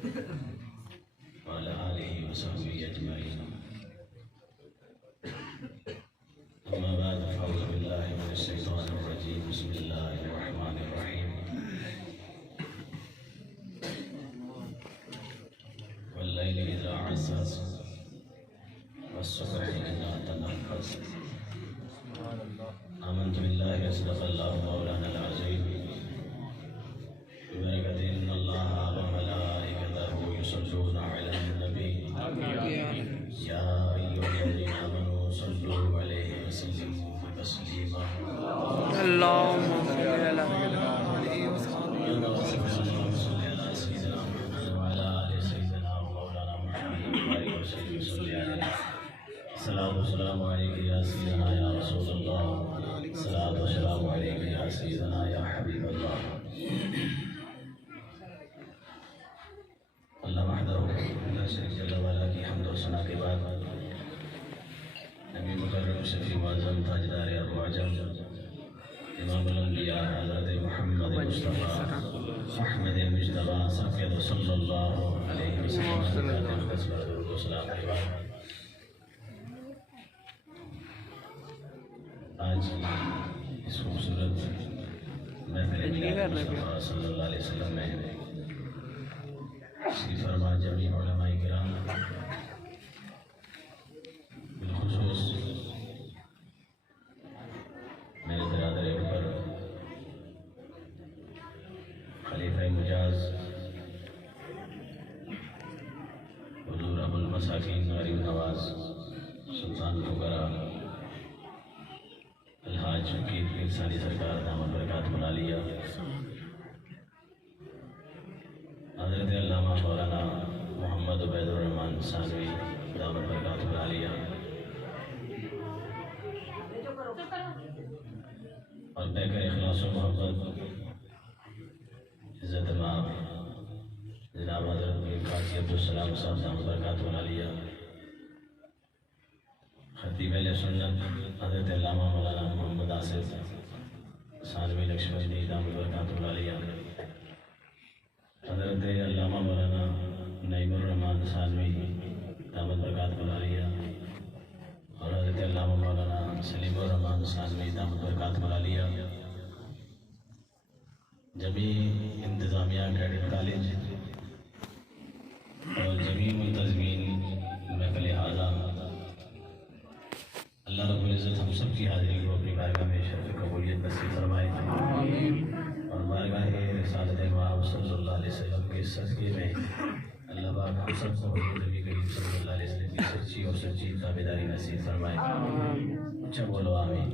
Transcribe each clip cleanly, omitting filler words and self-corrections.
وعلى آله وصحبه أجمعين. أما بعد فأعوذ بالله من الشيطان الرجيم. بسم الله الرحمن الرحيم. والليل إذا عسعس والصبح إذا تنفس. آمنت بالله وصدق الله مولانا العظيم ببركة إن الله وملائكته يصلون على النبي يا أيها الذين آمنوا صلوا عليه وسلموا تسليما. اللهم صل على اللهم صل على سيدنا محمد وعلى آل سيدنا ومولانا محمد وبارك وسلم وصل عليه. الصلاة والسلام عليك يا سيدنا يا رسول الله. الصلاة والسلام عليك يا سيدنا يا حبيب الله. اللہ وحدہ لا شریک جل وعلا کی حمد و ثنا کے بعد نبی مکرم شفیع معظم تاجدار ارواح اعظم امام الانبیاء حضرت محمد مصطفیٰ احمد مجتبی صفیہ صلی اللہ علیہ وسلم کے مقدس پر درود و سلام کے بعد آج اس خوبصورت محفل میلاد مصطفیٰ صلی اللہ علیہ وسلم میں تشریف فرما جمیع علماء کرام، بالخصوص میرے برادر اکبر خلیفہ مجاز حضور ابو المساکین غریب نواز سلطان فقراء الحاج فقیر پیر ثانی سرکار دامت برکات ملالیہ، حضرت علامہ مولانا محمد عبید الرحمن ثانوی دامت برکات ملالیہ، اور پیکر اخلاص و محبت عزت مآب جناب حضرت میر قاضی عبدالسلام صاحب دامت برکات ملالیہ، خطیب اہل سنت حضرت علامہ مولانا محمد آصف ثانوی لکشمنی دامت برکات ملالیہ، حضرت علامہ مولانا نعیم الرحمن ثانوی دامت برکات ملالیہ، اور حضرت علامہ مولانا سلیم الرحمن ثانوی دامت برکات ملالیہ، جمیع انتظامیہ کیڈٹ کالج اور جمیع منتظمین محفل ہذا، اللہ رب العزت ہم سب کی حاضری کو اپنی بارگاہ میں شرف قبولیت نصیب فرمائے اور بارگاہ رسالت مآب صلی اللہ علیہ وسلم کے صدقے میں اللہ پاک ہم سب کو حضور نبی کریم صلی اللہ علیہ وسلم کی سچی اور سچی تابعداری نصیب فرمائے. اچھا بولو آمین.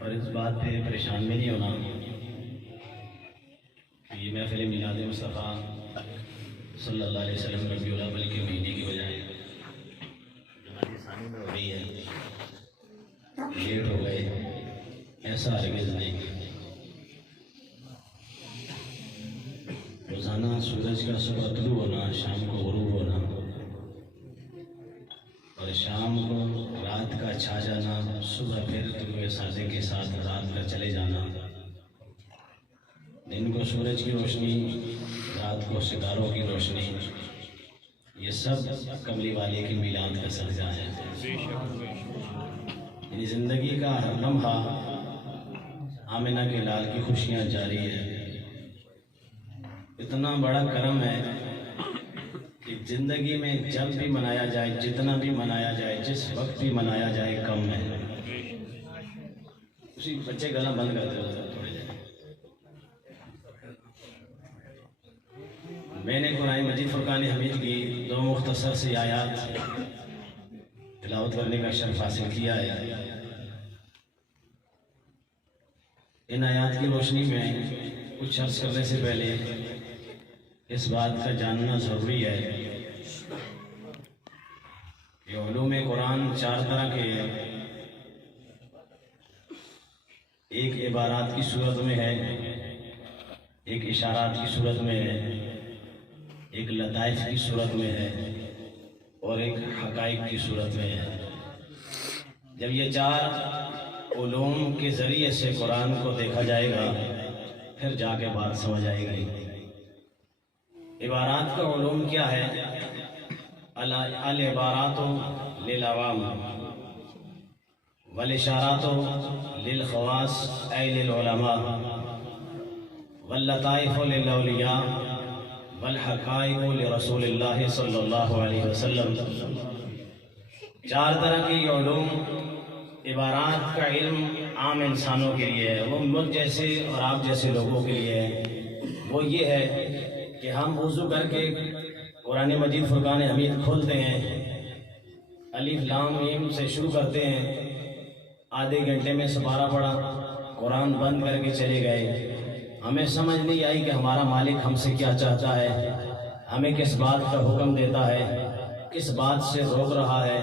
اور اس بات پہ پریشان میں نہیں ہونا کہ یہ محفل میلاد مصطفیٰ صلی اللہ علیہ وسلم ربیع الاول کے مہینے کی بجائے جماعت ثانی میں ہو رہی ہے، لیٹ ہو گئے، ایسا ہرگز نہیں. روزانہ سورج کا صبح طلوع ہونا، شام کو غروب ہونا، اور شام کو رات کا چھا جانا، صبح پھر طلوع صادق کے ساتھ رات کا چلے جانا، دن کو سورج کی روشنی، رات کو ستاروں کی روشنی، یہ سب کملی والے کی میلاد کا سرجا ہے. یعنی زندگی کا ہر لمحہ آمنہ کے لال کی خوشیاں جاری ہے. اتنا بڑا کرم ہے کہ زندگی میں جب بھی منایا جائے، جتنا بھی منایا جائے، جس وقت بھی منایا جائے، کم ہے. اسی بچے گلا بند کر دے تھوڑے دیر. میں نے قرآن مجید فرقان حمید کی 2 مختصر سی آیات تلاوت کرنے کا شرف حاصل کیا ہے. ان آیات کی روشنی میں کچھ عرض کرنے سے پہلے اس بات کا جاننا ضروری ہے کہ علوم قرآن 4 طرح کے ہیں. ایک عبارات کی صورت میں ہے، ایک اشارات کی صورت میں ہے، ایک لطائف کی صورت میں ہے، اور ایک حقائق کی صورت میں ہے. جب یہ 4 علوم کے ذریعے سے قرآن کو دیکھا جائے گا پھر جا کے بات سمجھ آئے گی۔ عبارات کا علوم کیا ہے؟ العبارات للعوام والاشارات للخواص اے للعلماء واللطائف للاولیاء والحقائق لرسول اللہ صلی اللہ علیہ وسلم۔ 4 طرح کی علوم عبارات کا علم عام انسانوں کے لیے ہے، وہ مجھ جیسے اور آپ جیسے لوگوں کے لیے ہے۔ وہ یہ ہے کہ ہم وضو کر کے قرآن مجید فرقان حمید کھولتے ہیں، الف لام میم سے شروع کرتے ہیں، آدھے گھنٹے میں سپارہ پڑھا، قرآن بند کر کے چلے گئے۔ ہمیں سمجھ نہیں آئی کہ ہمارا مالک ہم سے کیا چاہتا ہے، ہمیں کس بات کا حکم دیتا ہے، کس بات سے روک رہا ہے،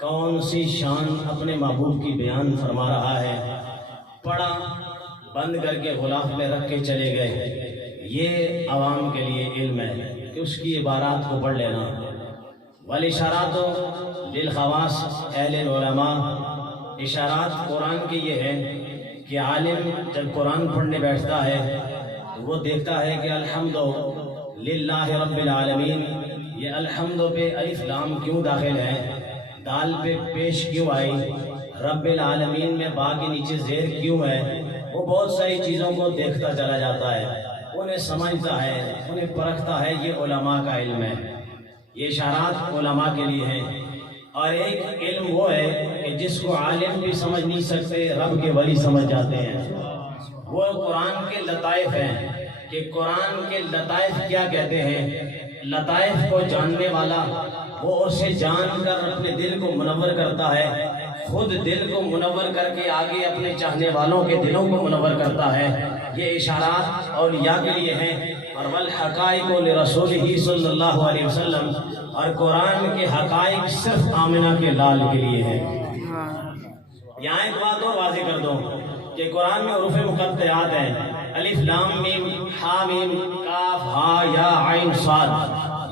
کون سی شان اپنے محبوب کی بیان فرما رہا ہے۔ پڑھا، بند کر کے غلاف میں رکھ کے چلے گئے۔ یہ عوام کے لیے علم ہے کہ اس کی عبارات کو پڑھ لینا۔ والاشارات للخواص اہل العلماء، اشارات قرآن کے یہ ہے کہ عالم جب قرآن پڑھنے بیٹھتا ہے تو وہ دیکھتا ہے کہ الحمد للہ رب العالمین، یہ الحمد پہ الف لام کیوں داخل ہے، دال پہ پیش کیوں آئی، رب العالمین میں با کے نیچے زیر کیوں ہے۔ وہ بہت ساری چیزوں کو دیکھتا چلا جاتا ہے، انہیں سمجھتا ہے، انہیں پرکھتا ہے۔ یہ علماء کا علم ہے، یہ اشارات علماء کے لیے ہیں۔ اور ایک علم وہ ہے کہ جس کو عالم بھی سمجھ نہیں سکتے، رب کے ولی سمجھ جاتے ہیں۔ وہ قرآن کے لطائف ہیں کہ قرآن کے لطائف کیا کہتے ہیں۔ لطائف کو جاننے والا وہ اسے جان کر اپنے دل کو منور کرتا ہے، خود دل کو منور کر کے آگے اپنے چاہنے والوں کے دلوں کو منور کرتا ہے۔ یہ اشارات اولیاء کے لیے ہیں۔ اور والحقائق لرسولہ صلی اللہ علیہ وسلم، اور قرآن کے حقائق صرف آمنہ کے لال کے لیے ہیں۔ یہاں ایک بات اور واضح کر دوں کہ قرآن میں حروف مقطعات ہیں، الف لام میم ہا میم کاف ہا یا عین صاد۔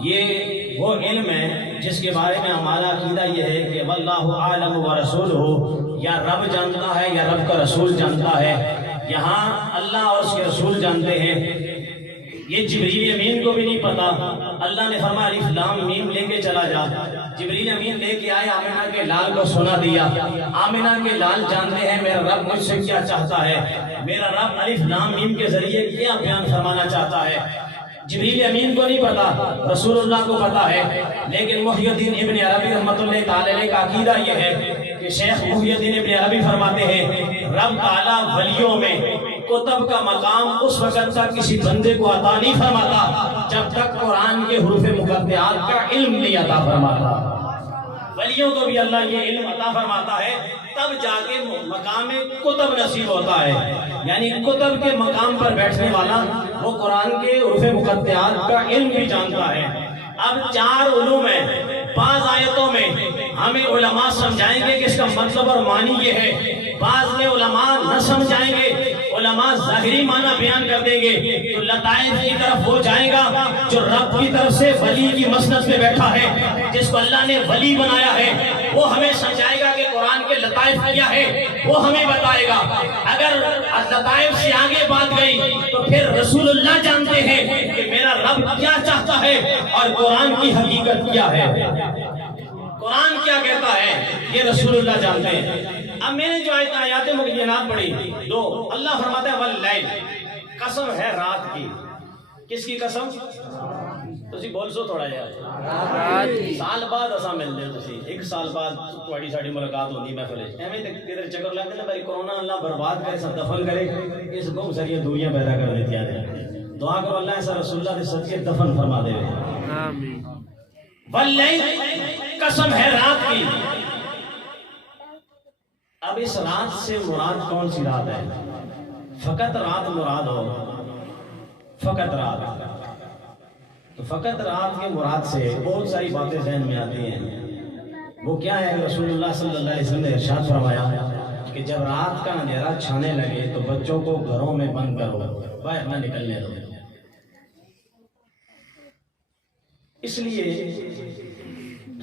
یہ وہ علم ہے جس کے بارے میں ہمارا عقیدہ یہ ہے کہ واللہ اعلم ورسولہ، یا رب جانتا ہے یا رب کا رسول جانتا ہے۔ یہاں اللہ اور اس کے رسول جانتے ہیں، یہ جبریل امین کو بھی نہیں پتا۔ اللہ نے فرمایا الف لام میم لے کے چلا جا، جبریل امین لے کے آئے، آمنہ کے لال کو سنا دیا۔ آمنہ کے لال جانتے ہیں میرا رب مجھ سے کیا چاہتا ہے، میرا رب الف لام میم کے ذریعے کیا بیان فرمانا چاہتا ہے۔ جبریل امین کو نہیں پتا، رسول اللہ کو پتا ہے۔ لیکن محی الدین ابن عربی رحمۃ اللہ تعالی علیہ کا عقیدہ یہ ہے کہ شیخ محی الدین ابن عربی فرماتے ہیں رب تعالیٰ ولیوں میں کتب کا مقام اس وقت تک کسی بندے کو عطا نہیں فرماتا جب تک قرآن کے حروف مقطعات کا علم نہیں عطا فرماتا۔ ولیوں کو بھی اللہ یہ علم عطا فرماتا ہے، تب جا کے مقام کتب نصیب ہوتا ہے۔ یعنی کتب کے مقام پر بیٹھنے والا وہ قرآن کے حروف مقطعات کا علم بھی جانتا ہے۔ اب 4 علوم ہیں، بعض آیتوں میں ہمیں علماء سمجھائیں گے کہ اس کا مطلب اور معنی یہ ہے، بعض میں علماء نہ سمجھائیں گے، علماء ظاہری معنی بیان کر دیں گے تو لطائف کی طرف وہ جائے گا جو رب کی طرف سے ولی کی مسند پہ بیٹھا ہے، جس کو اللہ نے ولی بنایا ہے، وہ ہمیں سمجھائے گا کہ قرآن کے لطائف کیا ہے، وہ ہمیں بتائے گا۔ اگر لطائف سے آگے بات گئی تو پھر رسول اللہ جانتے ہیں کہ میرا رب کیا چاہتا ہے اور قرآن کی حقیقت کیا ہے، قرآن کیا کہتا ہے، یہ رسول اللہ جانتے ہیں۔ اب میں نے جو آیات مبینات پڑھی 2، اللہ فرماتا ہے واللیل، قسم ہے رات کی۔ کس کی قسم؟ تسی بول سو تھوڑا یار، سال بعد اساں ملتے ہو، تسی 1 سال بعد تھوڑی ساڑی ملاقات ہوندی محفل وچ، ایویں تے کدھر چکر لگتے نا بھائی کرونا اللہ برباد کرے، سب دفن کرے، اس گم ساری دوریاں پیدا کر دیتی ہیں۔ دعا کرو اللہ ایسا رسول اللہ کے صدقے دفن فرما دے۔ آمین۔ واللیل، قسم ہے رات کی۔ اب اس رات سے مراد کون سی رات ہے؟ فقط رات مراد ہو، فقط رات، تو فقط رات کے مراد سے بہت ساری باتیں ذہن میں آتی ہیں۔ وہ کیا ہے؟ رسول اللہ صلی اللہ علیہ وسلم نے ارشاد فرمایا کہ جب رات کا اندھیرا چھانے لگے تو بچوں کو گھروں میں بند کرو، باہر نہ نکلنے دو۔ اس لیے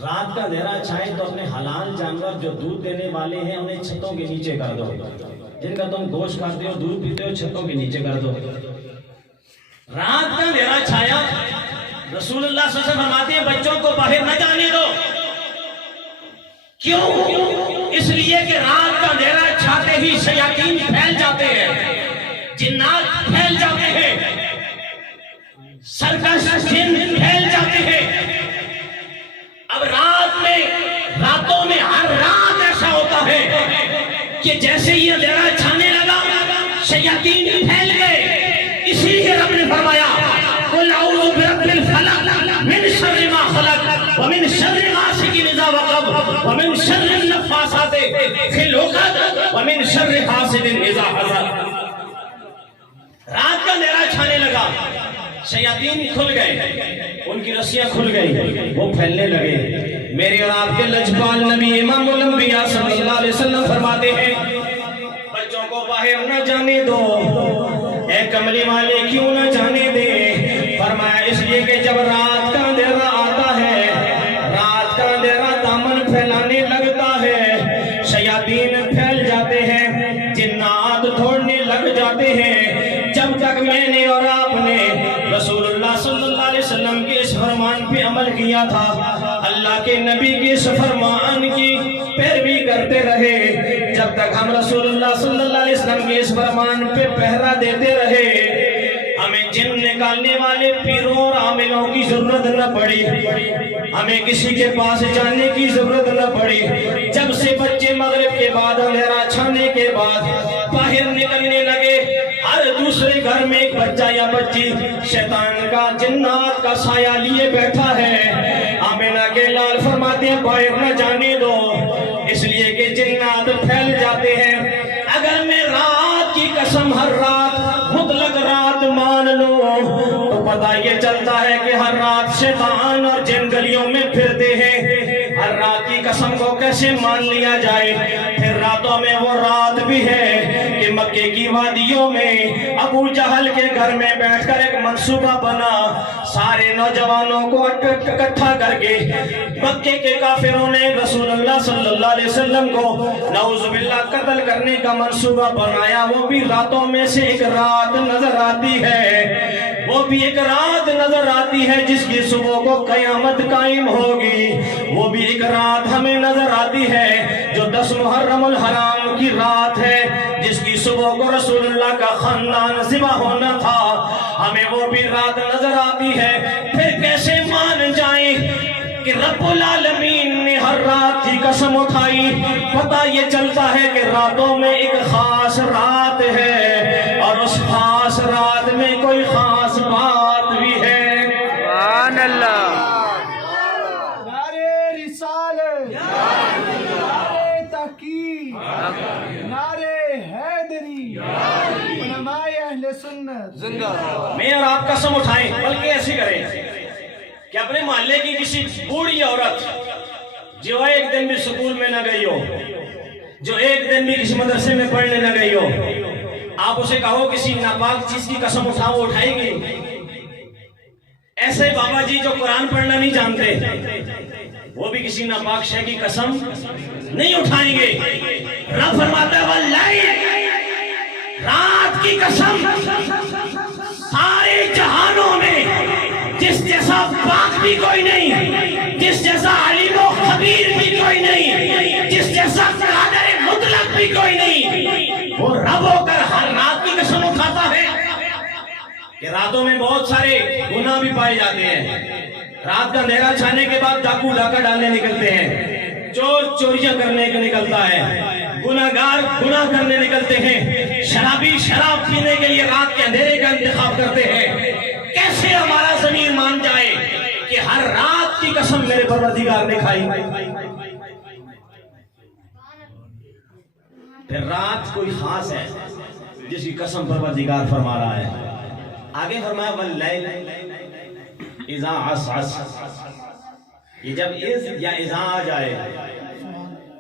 رات کا اندھیرا چھائے تو اپنے حلال جانور جو دودھ دینے والے ہیں انہیں چھتوں کے نیچے کر دو، جن کا تم گوشت کھاتے ہو دودھ پیتے ہو چھتوں کے نیچے کر دو. رات کا اندھیرا چھایا, رسول اللہ صلی اللہ علیہ وسلم فرماتے ہیں بچوں کو باہر نہ جانے دو. کیوں؟ اس لیے کہ رات کا اندھیرا چھاتے ہی شیاطین پھیل جاتے ہیں, جنات پھیل جاتے ہیں, سرکش جن پھیل جاتے ہیں. اب راتوں میں ہر رات ایسا ہوتا ہے کہ جیسے ہی اندھیرا چھانے لگا شیاطین پھیل گئے. اسی لیے رب نے فرمایا قل اعوذ برب الفلق من شر ما خلق ومن شر غاسق اذا وقب ومن شر النفاثات فی العقد ومن شر حاسد اذا حسد. رات کا اندھیرا چھانے لگا, شیاطین کھل گئے, ان کی رسیاں کھل گئی, وہ پھیلنے لگے. میرے اور آپ کے لجپال نبی امام الانبیاء صلی اللہ علیہ وسلم فرماتے ہیں بچوں کو باہر نہ جانے دو. اے کملی والے کیوں نہ جانے دے؟ فرمایا اس لیے کہ جب رات کا اندھیرا آتا ہے, رات کا اندھیرا دامن پھیلانے لگتا ہے, شیاطین پھیل جاتے ہیں, جنات دوڑنے لگ جاتے ہیں. جب تک میں نے اور آپ نے رسول اللہ صلی اللہ علیہ وسلم کے اس فرمان پہ عمل کیا تھا, اللہ کے نبی کے اس فرمان کی پیروی کرتے رہے, جب تک ہم رسول اللہ صلی اللہ علیہ وسلم کے اس فرمان پہ پہرا دیتے رہے, ہمیں جن نکالنے والے پیروں اور عاملوں کی ضرورت نہ پڑی, ہمیں کسی کے پاس جانے کی ضرورت نہ پڑی. جب سے بچے مغرب کے بعد اندھیرا چھانے کے بعد باہر نکلنے لگے, ہر دوسرے گھر میں ایک بچہ یا بچی شیطان کا جنات کا سایہ لیے بیٹھا ہے. آمینہ کے لال فرماتے ہیں باہر نہ جانے دو, اس لیے کہ جنات پھیل جاتے ہیں. اگر میں رات کی قسم ہر رات مطلق رات مان لوں تو پتہ یہ چلتا ہے کہ ہر رات شیطان اور جن گلیوں میں پھرتے ہیں. ہر رات کی قسم کو کیسے مان لیا جائے؟ پھر راتوں میں وہ رات بھی ہے کہ مکے کی وادیوں میں ابو جہل کے گھر میں بیٹھ کر ایک منصوبہ بنا, سارے نوجوانوں کو اکٹھا کر کے مکے کے کافروں نے رسول اللہ صلی اللہ علیہ وسلم کو نعوذ باللہ قتل کرنے کا منصوبہ بنایا. وہ بھی راتوں میں سے ایک رات نظر آتی ہے, وہ بھی ایک رات نظر آتی ہے جس کی صبح کو قیامت قائم ہوگی. وہ بھی ایک رات ہمیں نظر آتی ہے جو 10 محرم الحرام کی رات ہے, جس کی صبح کو رسول اللہ کا خاندان ذبح ہونا تھا. ہمیں وہ بھی رات نظر آتی ہے. پھر کیسے مان جائیں کہ رب العالمین نے ہر رات کی قسم اٹھائی؟ پتہ یہ چلتا ہے کہ راتوں میں ایک خاص رات ہے, اور اس خاص رات میں کوئی خاص بات بھی ہے. سبحان اللہ. نعرے رسالت, نعرے تحقیق, نعرے حیدری, علماء اہل سنت زندہ باد. میں اور آپ قسم اٹھائیں, بلکہ ایسے کریں کہ اپنے محلے کی کسی بوڑھی عورت جو ایک دن بھی سکول میں نہ گئی ہو, جو ایک دن بھی کسی مدرسے میں پڑھنے نہ گئی ہو, آپ اسے کہو کسی ناپاک چیز کی قسم اٹھاؤ, وہ اٹھائے گی؟ ایسے بابا جی جو قرآن پڑھنا نہیں جانتے وہ بھی کسی ناپاک شے کی قسم نہیں اٹھائیں گے. رب فرماتا ہے واللیل, رات کی قسم, سارے جہانوں میں جس جیسا پاک بھی کوئی نہیں, جس جیسا علیم و خبیر بھی کوئی نہیں, جس جیسا قادر مطلق بھی کوئی نہیں, وہ رب ہو کر ہر رات کی قسم اٹھاتا ہے. کہ راتوں میں بہت سارے گناہ بھی پائے جاتے ہیں. رات کا اندھیرا چھانے کے بعد ڈاکو ڈاکہ ڈالنے نکلتے ہیں, چور چوریاں کرنے کے نکلتا ہے, گناہگار گناہ کرنے نکلتے ہیں, شرابی شراب پینے کے لیے رات کے اندھیرے کا انتخاب کرتے ہیں. کیسے ہمارا ضمیر مان جائے کہ ہر رات کی قسم میرے پروردگار نے کھائی؟ پھر رات کوئی خاص ہے جس کی قسم پروردگار فرما رہا ہے. آگے فرمایا واللیل اذا عسعس, یہ جب از یا اذا آ جائے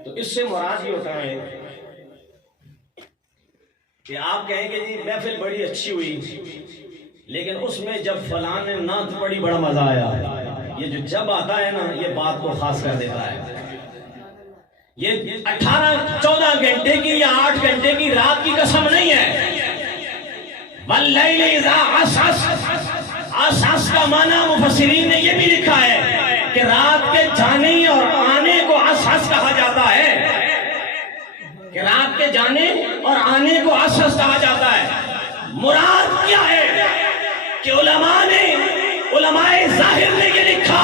تو اس سے مراد یہ ہوتا ہے کہ آپ کہیں کہ جی محفل بڑی اچھی ہوئی, لیکن اس میں جب فلاں نے نعت پڑھی بڑا مزہ آیا. یہ جو جب آتا ہے نا, یہ بات کو خاص کر دیتا ہے. یہ 18-14 گھنٹے کی یا 8 گھنٹے کی رات کی قسم نہیں ہے. واللیل اذا عسعس، عسعس کا معنی مفسرین نے یہ بھی لکھا ہے کہ رات کے جانے اور آنے کو عسعس کہا جاتا ہے، کہ رات کے جانے اور آنے کو عسعس کہا جاتا ہے. مراد کیا ہے کہ علماء ظاہر نے یہ لکھا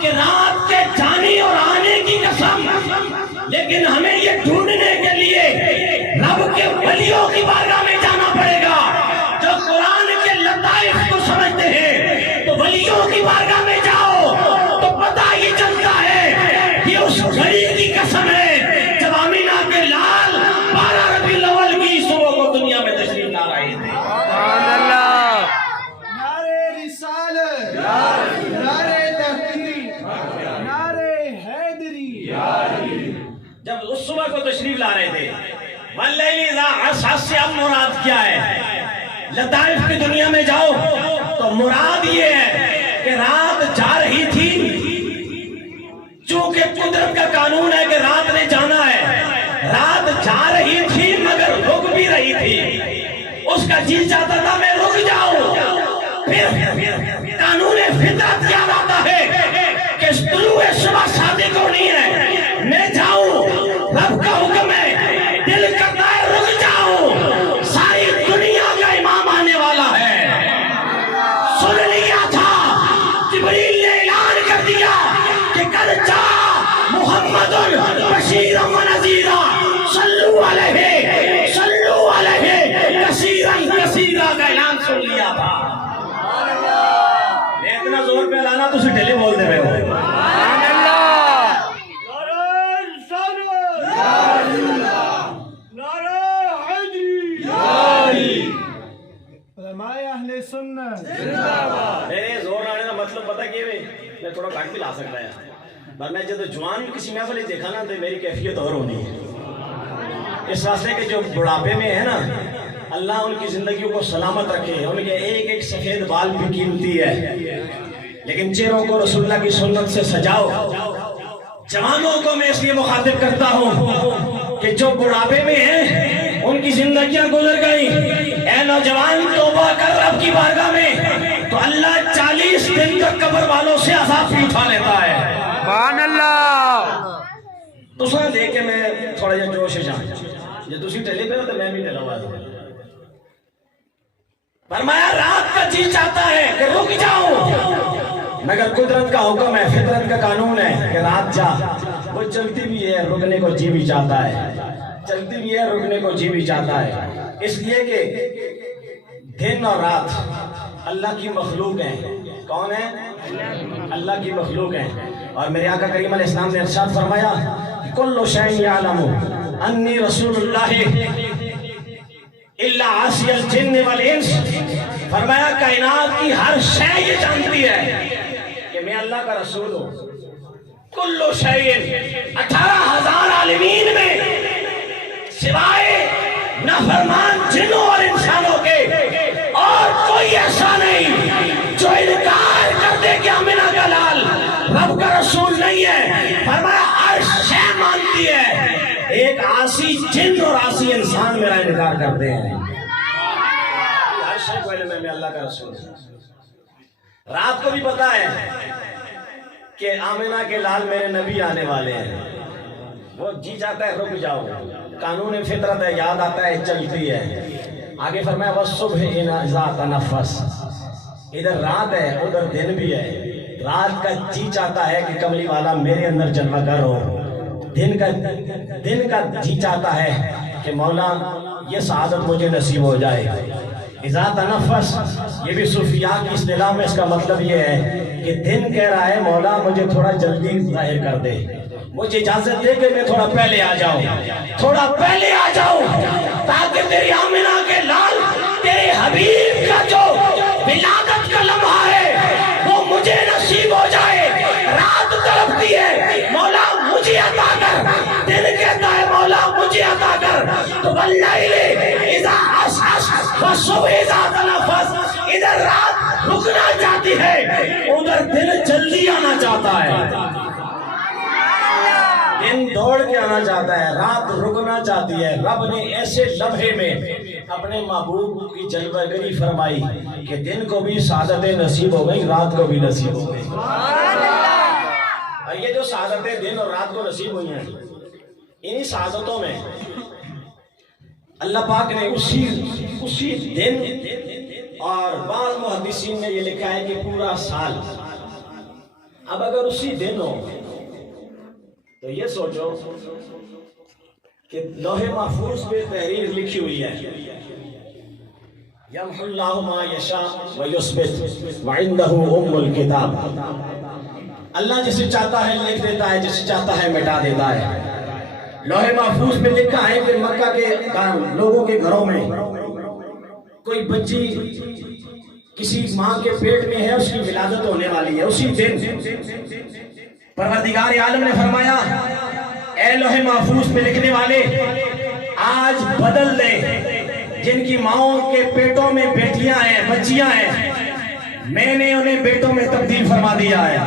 کہ رات کے جانے اور آنے کی قسم، لیکن ہمیں یہ ڈھونڈنے کے لیے رب کے ولیوں کی بارگاہ میں جانا پڑے گا جو قرآن کے لطائف کو سمجھتے ہیں. تو ولیوں کی بارگاہ میں جاؤ تو پتہ یہ چلتا ہے یہ اس گھڑی کی قسم ہے جب آمینہ کے لال 12 ربیع الاول کی صبح کو دنیا میں تشریف لا رہے تھے. سبحان اللہ. نعرے رسالت، نعرے تحقیق، نعرے حیدری. جب اس صبح کو تشریف لا رہے تھے. واللیل اذا عسعس سے اب مراد کیا ہے؟ لطائف کی دنیا میں جاؤ تو مراد یہ ہے کہ رات جا رہی تھی، چونکہ قدرت کا قانون ہے کہ رات نے جانا ہے. رات جا رہی تھی مگر رک بھی رہی تھی. اس کا جی چاہتا تھا میں رک جاؤں. پھر قانون فطرت یاد آتا ہے کہ طلوع صبح صادق ہونی ہے، میں جاؤں. رب کا حکم ہے، دل کرتا ہے رک جاؤں. ساری دنیا کا امام آنے والا ہے. سن لیا تھا، جبریل نے اعلان کر دیا کہ قد جاء محمد بشیرا و نذیرا، صلو علیہ کثیرا کثیرا کا اعلان سن لیا تھا. میں اتنا زور پہ لانا تو اسے ڈھیلے بول دے رہے ہو. سبحان اللہ. نعرے رسالت، نعرے حیدری. علماء اہل سنت میرے زور لانے کا مطلب پتہ کیا ہے؟ میں تھوڑا گھٹ بھی لا سکتا ہے، پر میں جب جوان کسی محفل دیکھا نا تو میری کیفیت اور ہونی ہے. اس واسطے کہ جو بڑھاپے میں ہے نا، اللہ ان کی زندگیوں کو سلامت رکھے. ان کے ایک ایک سفید بال بھی قیمتی ہے، لیکن چہروں کو رسول اللہ کی سنت سے سجاؤ. جوانوں کو میں اس لیے مخاطب کرتا ہوں کہ جو بڑھاپے میں ہیں ان کی زندگیاں گزر گئی. اے نوجوان توبہ کر رب کی بارگاہ میں، تو اللہ 40 دن تک قبر والوں سے عذاب بھی اٹھا لیتا ہے. سبحان اللہ. تو سنا دیکھ کے میں تھوڑا جا جوش ہے جان جب تسی ٹھیلے پہ ہو تو میں بھی ٹھیلا ہوا تھا. فرمایا رات کا جی چاہتا ہے کہ رک جاؤں، مگر قدرت کا حکم ہے، فطرت کا قانون ہے کہ رات جا. وہ چلتی بھی ہے، رکنے کو جی بھی چاہتا ہے. چلتی بھی ہے، رکنے کو جی بھی چاہتا ہے. اس لیے کہ دن اور رات اللہ کی مخلوق ہیں. کون ہے؟ اللہ کی مخلوق ہیں. اور میرے آقا کریم علیہ السلام نے ارشاد فرمایا کل شیء یعلم انی رسول اللہ الا عاصی الجن والانس. فرمایا کائنات کی ہر شے یہ جانتی ہے کہ میں اللہ کا رسول ہوں. کل شیء 18,000 عالمین میں سوائے نافرمان جنوں اور انسانوں کے اور کوئی ایسا نہیں جو انکار کر دے کہ آمنہ کا لال رب کا رسول نہیں ہے. فرمایا ہر شے مانتی ہے، ایک عاصی جن اور عاصی انسان میرا انکار کرتے ہیں. ہر شے کو علم ہے میں اللہ کا رسول ہوں. رات کو بھی پتا ہے کہ آمنہ کے لال میرے نبی آنے والے ہیں. وہ جی چاہتا ہے رک جاؤ، قانون فطرت ہے، یاد آتا ہے، چلتی ہے. آگے فرمایا وَالصُّبْحِ اِذَا تَنَفَّسَ. ادھر رات ہے ادھر دن بھی ہے. رات کا جی چاہتا ہے کہ کملی والا میرے اندر جلوہ گر ہو. دن کا جی چاہتا ہے کہ مولا یہ سعادت مجھے نصیب ہو جائے. اذا تنفس یہ بھی صوفیاء کی اصطلاح میں اس کا مطلب یہ ہے کہ دن کہہ رہا ہے مولا مجھے تھوڑا جلدی ظاہر کر دے، مجھے اجازت دے کہ میں تھوڑا پہلے آ جاؤں، تھوڑا پہلے آ جاؤں تاکہ تیری آمنہ کے لال تیرے حبیب کا جو ولادت کا لمحہ ہے وہ مجھے نصیب ہو جائے. رات تڑپتی ہے مولا مجھے عطا کر، دن کہتا ہے مولا مجھے عطا کر. تو واللیل اذا عسعس والصبح اذا تنفس. ادھر رات رکنا چاہتی ہے، ادھر دن جلدی آنا چاہتا ہے. دن دوڑ کے آنا چاہتا ہے، رات رکنا چاہتی ہے، رب نے ایسے لمحے میں اپنے محبوب کی جلوہ گری فرمائی کہ دن کو بھی سعادتیں نصیب ہو گئی، رات کو بھی نصیب ہو گئی۔ اور یہ جو سعادتیں دن اور رات کو نصیب ہوئی ہیں، انہی سعادتوں میں اللہ پاک نے اسی دن، اور بعض محدثین نے یہ لکھا ہے کہ پورا سال، اب اگر اسی دن ہو تو یہ سوچو کہ لوح محفوظ پہ تحریر لکھی ہوئی ہے، یمحو اللہ ما یشاء ویثبت وعندہ ام الکتاب، اللہ جسے چاہتا ہے لکھ دیتا ہے، جسے چاہتا ہے مٹا دیتا ہے۔ لوح محفوظ میں لکھا ہے کہ مکہ کے لوگوں کے گھروں میں کوئی بچی کسی ماں کے پیٹ میں ہے، اس کی ولادت ہونے والی ہے، اسی دن پروردگار عالم نے فرمایا اے لوح محفوظ پہ لکھنے والے آج بدل دے، جن کی ماؤں کے پیٹوں میں بیٹیاں ہیں، بچیاں ہیں، میں نے انہیں بیٹوں میں تبدیل فرما دیا ہے۔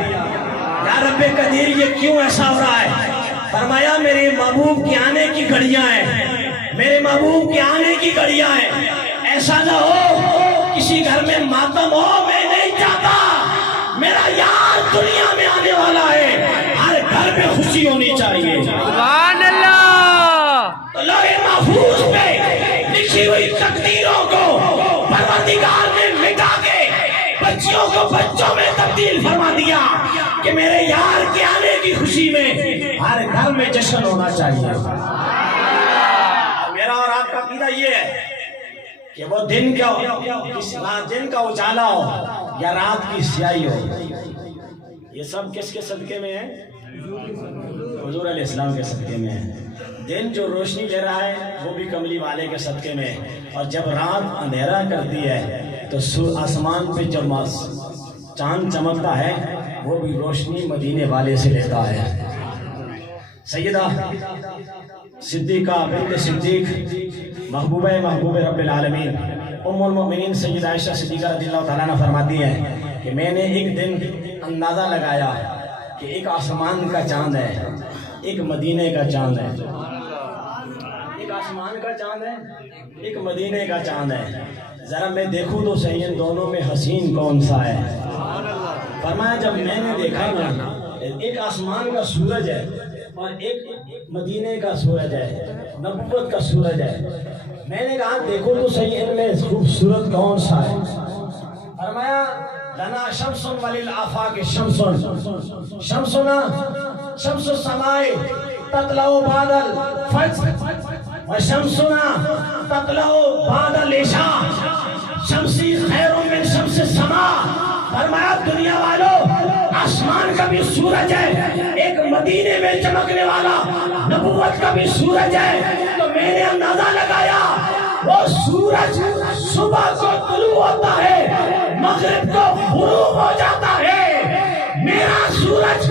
یا رب قدیر یہ کیوں ایسا ہو رہا ہے؟ فرمایا میرے محبوب کے آنے کی گھڑیاں ہیں، میرے محبوب کے آنے کی گھڑیاں ہیں، ایسا نہ ہو کسی گھر میں ماتم ہو، میں نہیں چاہتا، میرا یار دنیا میں آنے والا ہے، ہر گھر میں خوشی ہونی چاہیے۔ سبحان اللہ۔ لوح محفوظ پہ لکھی ہوئی تقدیروں کو پروردگار نے مٹا کے بچیوں کو بچوں میں تبدیل فرما دیا کہ میرے یار کے آنے کی خوشی میں ہر گھر میں جشن ہونا چاہیے۔ میرا اور آپ کا عقیدہ یہ ہے کہ وہ دن کا اجالا ہو یا رات کی سیاہی ہو، یہ سب کس کے صدقے میں ہے؟ حضور علیہ السلام کے صدقے میں ہے۔ دن جو روشنی دے رہا ہے وہ بھی کملی والے کے صدقے میں ہے، اور جب رات اندھیرا کرتی ہے تو آسمان پہ جب چاند چمکتا ہے وہ بھی روشنی مدینے والے سے لیتا ہے۔ سیدہ صدیقہ بنت صدیق محبوب رب العالمین ام المؤمنین سیدہ عائشہ صدیقہ رضی اللہ تعالیٰ عنہ فرماتی ہے کہ میں نے ایک دن اندازہ لگایا کہ ایک آسمان کا چاند ہے، ایک مدینے کا چاند ہے، ایک آسمان کا چاند ہے، ایک مدینے کا چاند ہے، ذرا میں دیکھوں تو صحیح ان دونوں میں حسین کون سا ہے۔ فرمایا جب میں نے دیکھا نا ایک آسمان کا سورج ہے اور ایک مدینے کا سورج ہے، نبوت کا سورج ہے، میں نے کہا دیکھو تو صحیح ان میں خوبصورت کون سا ہے۔ فرمایا لنا شمس وللآفاق شمس، شمسنا شمس السماء تطلع بعد الفجر وشمسنا تطلع بعد العشاء، شمسی خیر من شمس السماء۔ فرمایا دنیا والوں آسمان کا بھی سورج ہے، ایک مدینے میں چمکنے والا نبوت کا بھی سورج ہے، تو میں نے اندازہ لگایا وہ سورج صبح کو طلوع ہوتا ہے، مغرب کو غروب ہو جاتا ہے، میرا سورج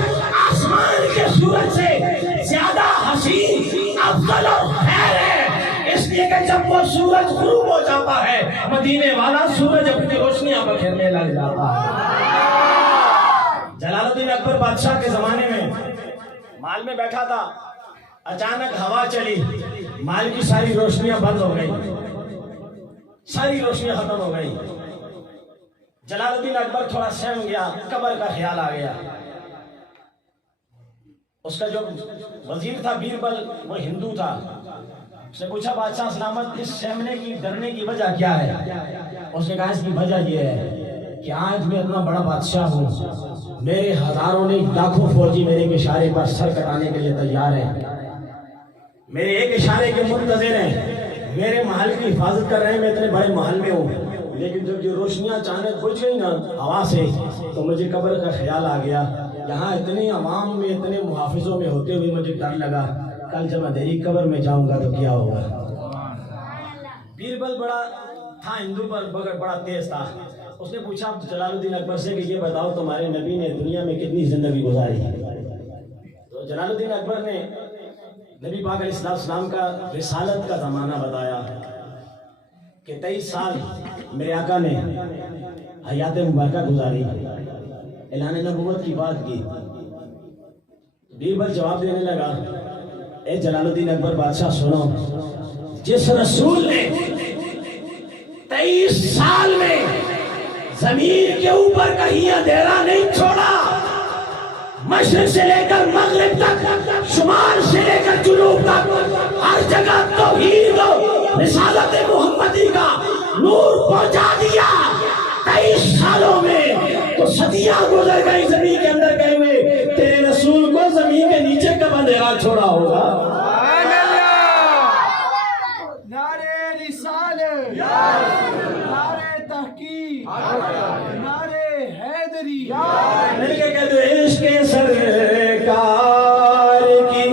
آسمان کے سورج سے زیادہ حسین افضل اور خیر ہے، اس لیے کہ جب وہ سورج غروب ہو جاتا ہے مدینے والا سورج اپنی روشنیاں بکھیرنے لگ جاتا ہے۔ جلال الدین اکبر بادشاہ کے زمانے میں مال میں بیٹھا تھا، اچانک ہوا چلی، مال کی ساری روشنیاں بند ہو گئی، ساری روشنیاں ختم ہو گئی۔ جلال الدین اکبر تھوڑا سہم گیا، قبر کا خیال آ گیا۔ اس کا جو وزیر تھا بیربل وہ ہندو تھا، اس نے پوچھا بادشاہ سلامت اس سہمنے کی ڈرنے کی وجہ کیا ہے؟ اس نے کہا اس کی وجہ یہ ہے کہ آج میں اتنا بڑا بادشاہ ہوں، میرے ہزاروں نے لاکھوں فوجی میرے ایک اشارے پر سر کٹانے کے لیے تیار ہیں، میرے ایک اشارے کے منتظر ہیں، میرے محل کی حفاظت کر رہے ہیں، میں اتنے بڑے محل میں ہوں، لیکن جب یہ روشنیاں اچانک بجھ گئی نا ہوا سے تو مجھے قبر کا خیال آ گیا، یہاں اتنے عوام میں اتنے محافظوں میں ہوتے ہوئے مجھے ڈر لگا کل جب اندھیری قبر میں جاؤں گا تو کیا ہوگا۔ بیربل بڑا تھا ہندو پر بڑا تیز تھا، اس نے پوچھا جلال الدین اکبر سے کہ یہ بتاؤ تمہارے نبی نے دنیا میں کتنی زندگی گزاری؟ تو جلال الدین اکبر نے نبی پاک علیہ السلام کا رسالت کا زمانہ بتایا کہ 23 سال میرے آقا نے حیات مبارکہ گزاری، اعلان نبوت کی بات کی۔ بیربل جواب دینے لگا اے جلال الدین اکبر بادشاہ سنو، جس رسول نے 23 سال میں زمین کے اوپر کہیں اندھیرا نہیں چھوڑا، مشرق سے لے کر مغرب تک، شمال سے لے کر جنوب تک، ہر جگہ توحید و رسالت محمدی کا نور پہنچا دیا 23 سالوں میں، تو صدیاں گزر گئی زمین کے اندر گئے ہوئے، تیرے رسول کو زمین کے نیچے کب اندھیرا چھوڑا ہوگا؟ نعرہ رسالت، نعرہ تحقیق، نعرہ حیدری، مل کے کہہ دو عشق سرکار کی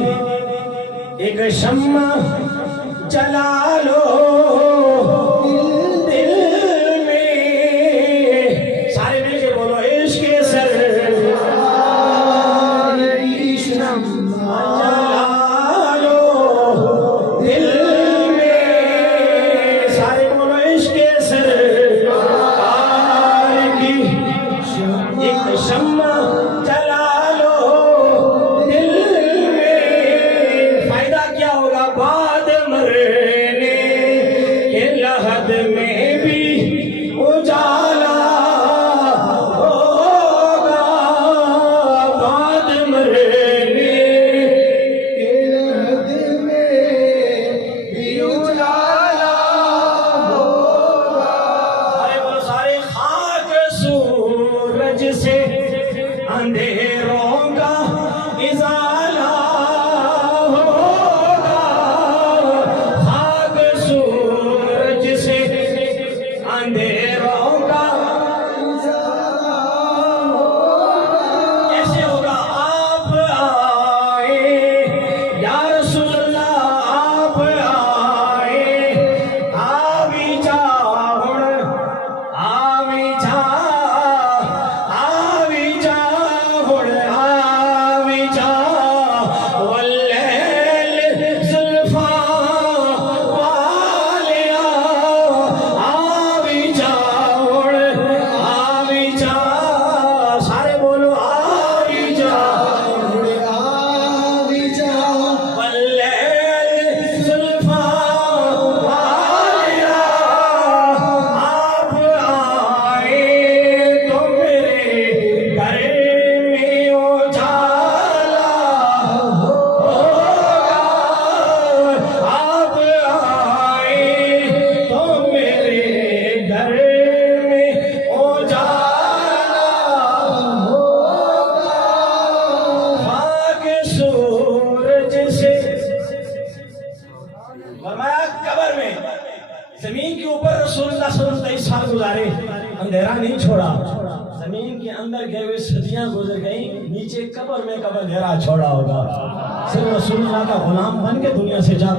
ایک شمع جلا لو دل میں، سارے مل کے بولو عشق سرکار کی شمع جلا لو دل میں، سارے بولو عشق سرکار کی ایک شمع جلا لو دل میں، فائدہ کیا ہوگا بعد مرنے کے لحد میں بھی اجالا ہوگا، بعد مرنے کے لحد میں بھی اجالا ہوگا، سارے بولو سارے خاک سورج سے اندھیروں کا ازالہ ہوگا، خاک سورج سے اندھیروں کا ازالہ ہوگا، کیسے ہوگا؟ آپ آئے یا رسول اللہ، آپ آئے آوی جاؤن آوی جا آوی جا ہن آوی جا واللیل زلفاں والیا، آوی جا ہن آوی جا، سارے بولو آوی جا آوی جا واللیل زلفاں والیا، آپ آئے تو میرے گھر میں اجالا ہوگا، آپ آئے تو میرے گھر میں اجالا ہوگا، خاک سورج سے، فرمایا قبر میں زمین کے اوپر رسول اللہ صلی اللہ علیہ وسلم 23 سال گزارے، اندھیرا نہیں چھوڑا، زمین کے اندر گئے ہوئے صدیاں گزر گئیں، نیچے قبر میں کب اندھیرا چھوڑا ہوگا، صرف رسول اللہ کا غلام بن کے دنیا سے جا دو۔